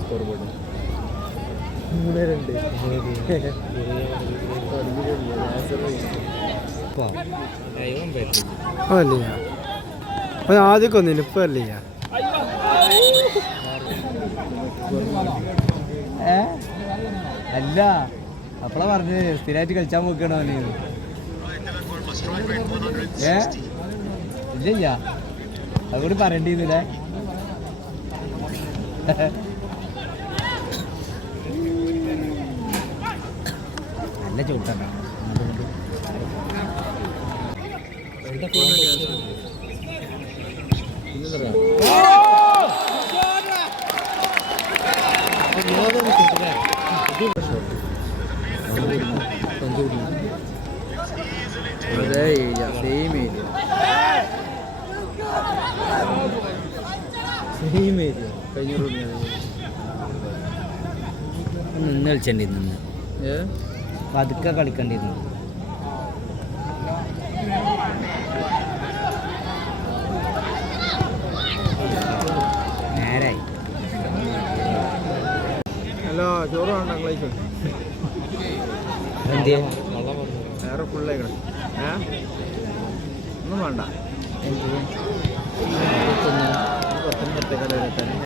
Score board മൂന്ന് രണ്ട് അതല്ല? അത് ആദ്യമൊക്കെ ഒന്നില്ല ഇപ്പൊ അല്ലേ? ഏ? അല്ല. അപ്പളാ പറഞ്ഞത്. സ്ഥിരമായിട്ട് കളിച്ചാൻ നോക്കണോ ഏ? ഇല്ല ഇല്ല അതുകൂടി പറയേണ്ടിയിരുന്നില്ലേ? നല്ല ചൂട്ടണ്ട അതെ നിന്ന് കളിച്ചേണ്ടി നിന്ന് പതുക്കെ കളിക്കേണ്ടിരുന്നു. നേരായി. ഹലോ ചോറ് വേണ്ട അങ്ങളേക്ക് എന്തിയെ വേറെ ഫുള്ളേക്കണം ഏ? ഒന്നും വേണ്ട. പത്തൊമ്പത്തേക്കാലം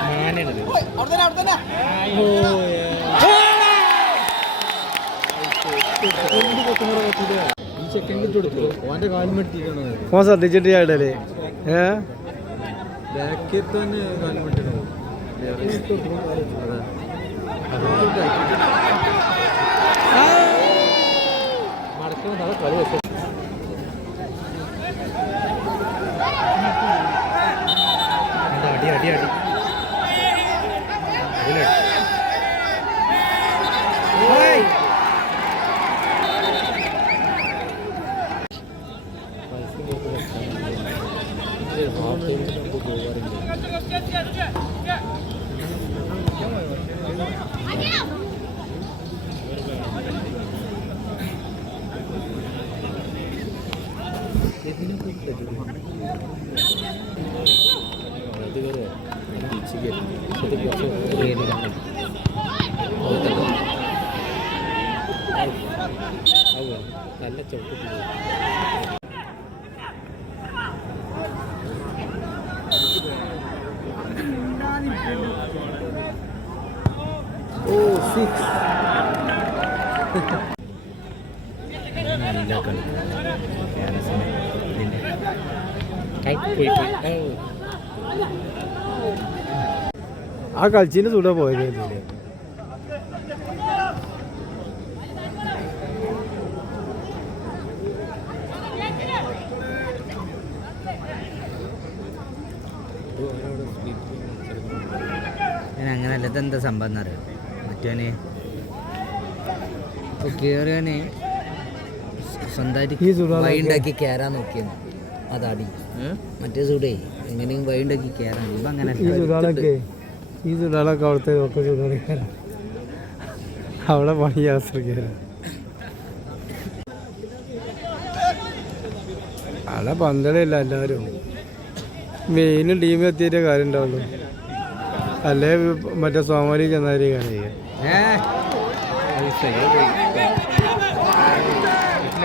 മാനാണിത് ഓൻ ശ്രദ്ധിച്ചിട്ട് ചാടല്ലേ ഏ ബാക്കിൽ തന്നെ കാലും മെട്ടിക്കണോ മടക്കുന്ന കളി വെച്ചു. നല്ല ചവിട്ടി ഓ സിക്സ് നല്ല കളി കൈ പോയി പോയി ആ കളിച്ചിന്റെ ചൂടാ പോയത് ഞാൻ അങ്ങനെ അല്ല ഇതെന്താ സംഭവം എന്നറിയാം മറ്റവന് ഇപ്പോൾ കയറിയവന് സ്വന്തമായിട്ട് വൈണ്ടാക്കി കയറാൻ നോക്കിയെന്ന് അതാടി. മറ്റേ സുഡേ എങ്ങനെയും വൈണ്ടാക്കി കയറാൻ ഇപ്പം അങ്ങനെ ഈ അവിടുത്തെ ഒക്കെ അവിടെ പണി ആശ്രയിക്കാരാ അവിടെ പന്തളില്ല എല്ലാവരും മെയിൻ ടീം എത്തിയിട്ടേ കാര്യം ഉണ്ടാവുള്ളൂ അല്ലേ മറ്റേ സോമാലി ചെന്നാരി കാര്യം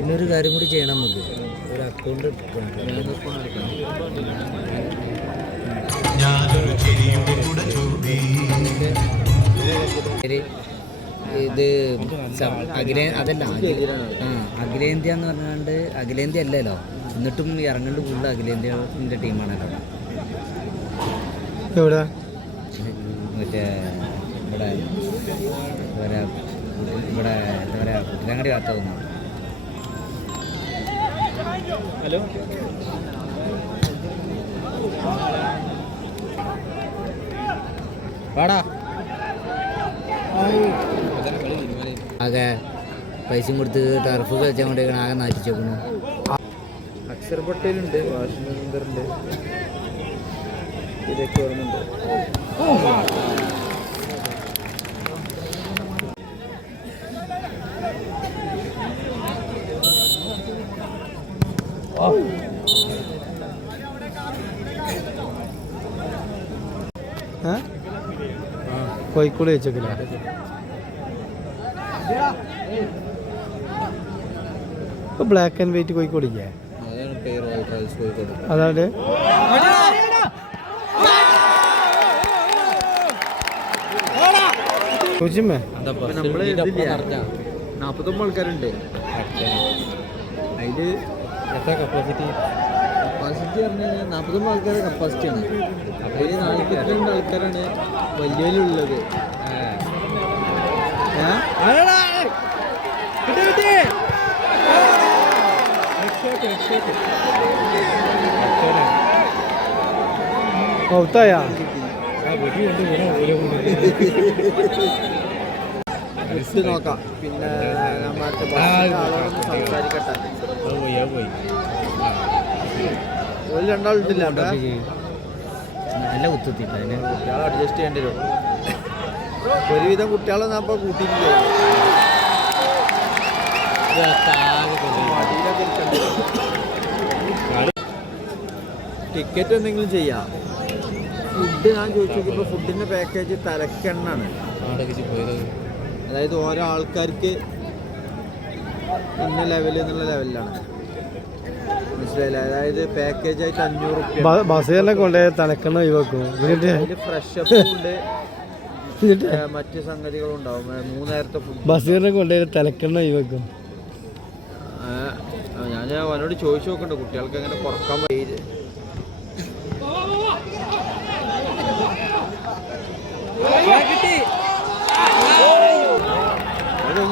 പിന്നെ ഒരു കാര്യം കൂടി ചെയ്യണം നമുക്ക്. ഒരു അക്കൗണ്ട് ഇത് അഖിലേ അതല്ല ആ അഖിലേന്ത്യ എന്ന് പറഞ്ഞാണ്ട് അഖിലേന്ത്യ അല്ലല്ലോ. എന്നിട്ടും ഇറങ്ങേണ്ട കൂടുതൽ അഖിലേന്ത്യന്റെ ടീമാണല്ലോ. എവിടെ? മറ്റേ ഇവിടെ എന്താ പറയാ ഇവിടെ എന്താ പറയാ കുട്ടിലങ്ങടി ഭാഗത്ത് തോന്നുന്നു. ഹലോ? വാടാ. ആകെ പൈസയും കൊടുത്ത് ടർഫ് കളിച്ചാൽ കൊണ്ടിരിക്കണം ആകെ നാറ്റിച്ചേക്കണു അക്ഷർ പട്ടേലുണ്ട് വാഷിംഗ് സുന്ദറുണ്ട് ഇതൊക്കെ ഓർമ്മയുണ്ട്. കോഴിക്കോട് വെച്ചേക്കില്ല ഇപ്പൊ ബ്ലാക്ക് ആൻഡ് വൈറ്റ് കോഴിക്കോട് ഇല്ലേ? അതാണ് നമ്മൾ നാപ്പത്തൊമ്പത് ആൾക്കാരുണ്ട്. അതിൽ എത്ര കപ്പാസിറ്റി കപ്പാസിറ്റി പറഞ്ഞു കഴിഞ്ഞാൽ നാൽപ്പത്തൊമ്പത് ആൾക്കാരുടെ കപ്പാസിറ്റിയാണ് അപ്പോൾ ഈ നാൽപ്പത്തിരണ്ട് ആൾക്കാരാണ് വലിയതിലുള്ളത് ഔത്തായ? നോക്കാം. പിന്നെ സംസാരിക്കട്ടെ. രണ്ടാളിട്ടില്ല നല്ല കുത്തിത്തില്ല അതിന്. കുട്ടികളെ അഡ്ജസ്റ്റ് ചെയ്യേണ്ടി വരും. ഒരുവിധം കുട്ടികളൊന്നും അപ്പൊ കൂട്ടിയിട്ടില്ല മടിയിലൊക്കെ ഇരിക്കണ്ടി. വരും. ടിക്കറ്റ് എന്തെങ്കിലും ചെയ്യാം? ഫുഡ് ഞാൻ ചോദിച്ചു നോക്കിയപ്പോൾ ഫുഡിന്റെ പാക്കേജ് തലക്കെണ്ണാണ് അതായത് ഓരോ ആൾക്കാർക്ക് ഇന്ന ലെവലിൽ എന്നുള്ള ലെവലിലാണ് മനസ്സിലായില്ലേ. അതായത് പാക്കേജ് ആയിട്ട് അഞ്ഞൂറ് റുപ്യ. ബസ് തന്നെ കൊണ്ടുപോയി തലക്കണ്ണ ഒഴിവാക്കും എന്നിട്ട്? ഫ്രഷ് അപ്പും ഉണ്ട്. മറ്റ് സംഗതികളും ഉണ്ടാവും. മൂന്നേരത്തെ മൂന്ന് നേരത്തെ ഫുഡ് ബസ് തന്നെ കൊണ്ടുപോയി തലക്കണ്ണ ഒഴിവാക്കും ഞാൻ അവനോട് ചോദിച്ചു നോക്കണ്ട. കുട്ടികൾക്ക് അങ്ങനെ കുറയ്ക്കാൻ കഴിഞ്ഞ്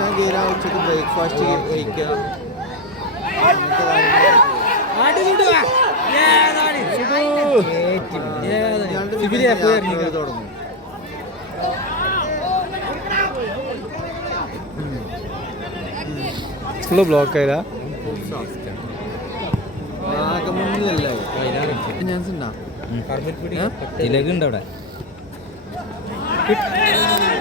ഞാൻ തീരാ ഉച്ചയ്ക്ക് ബ്രേക്ക്ഫാസ്റ്റ് കഴിക്കാം. തുടങ്ങും. ഫുള്ള് ബ്ലോക്ക് ആയതാ ചാൻസ് ഉണ്ടോ അവിടെ.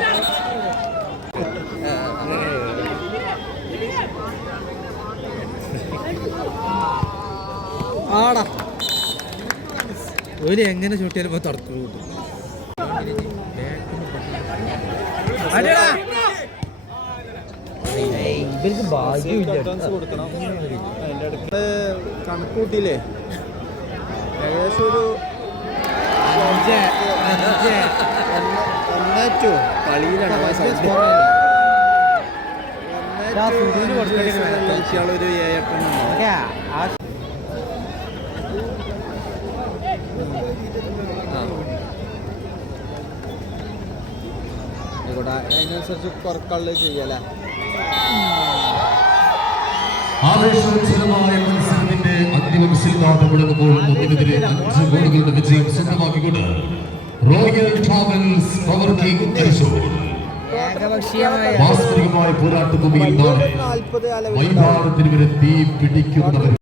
ഒരു എങ്ങനെ ഷൂട്ട് ചെയ്യുമ്പോ തുടക്കൂ ഇവർക്ക് ഭാഗ്യമില്ല കണക്ക് കൂട്ടിയില്ലേ ഏകദേശം ഒരു ഒന്നേറ്റു. കളിയിലാണ്. ഒരു ഏഴെട്ടെണ്ണം. അതിനനുസരിച്ച് കുറക്കുള്ള ചെയ്യലേ ആവേശോജ്വലമായ മത്സരത്തിന്റെ അന്തിമ വിസിൽനാഥം മുഴങ്ങുമ്പോൾ ഒന്നിനെതിരെ അഞ്ച് ഗോളുകളുടെ വിജയം സ്വന്തമാക്കിക്കൊണ്ട് royal travels power king Thrissur. ഏകപക്ഷീയമായ വാസ്തവികമായ പോരാട്ടഭൂമിയിൽ നാളെ നാൽപ്പത് അലവിൽ മൈതാനത്തിന് വരെ തീ പിടിക്കുന്നവർ.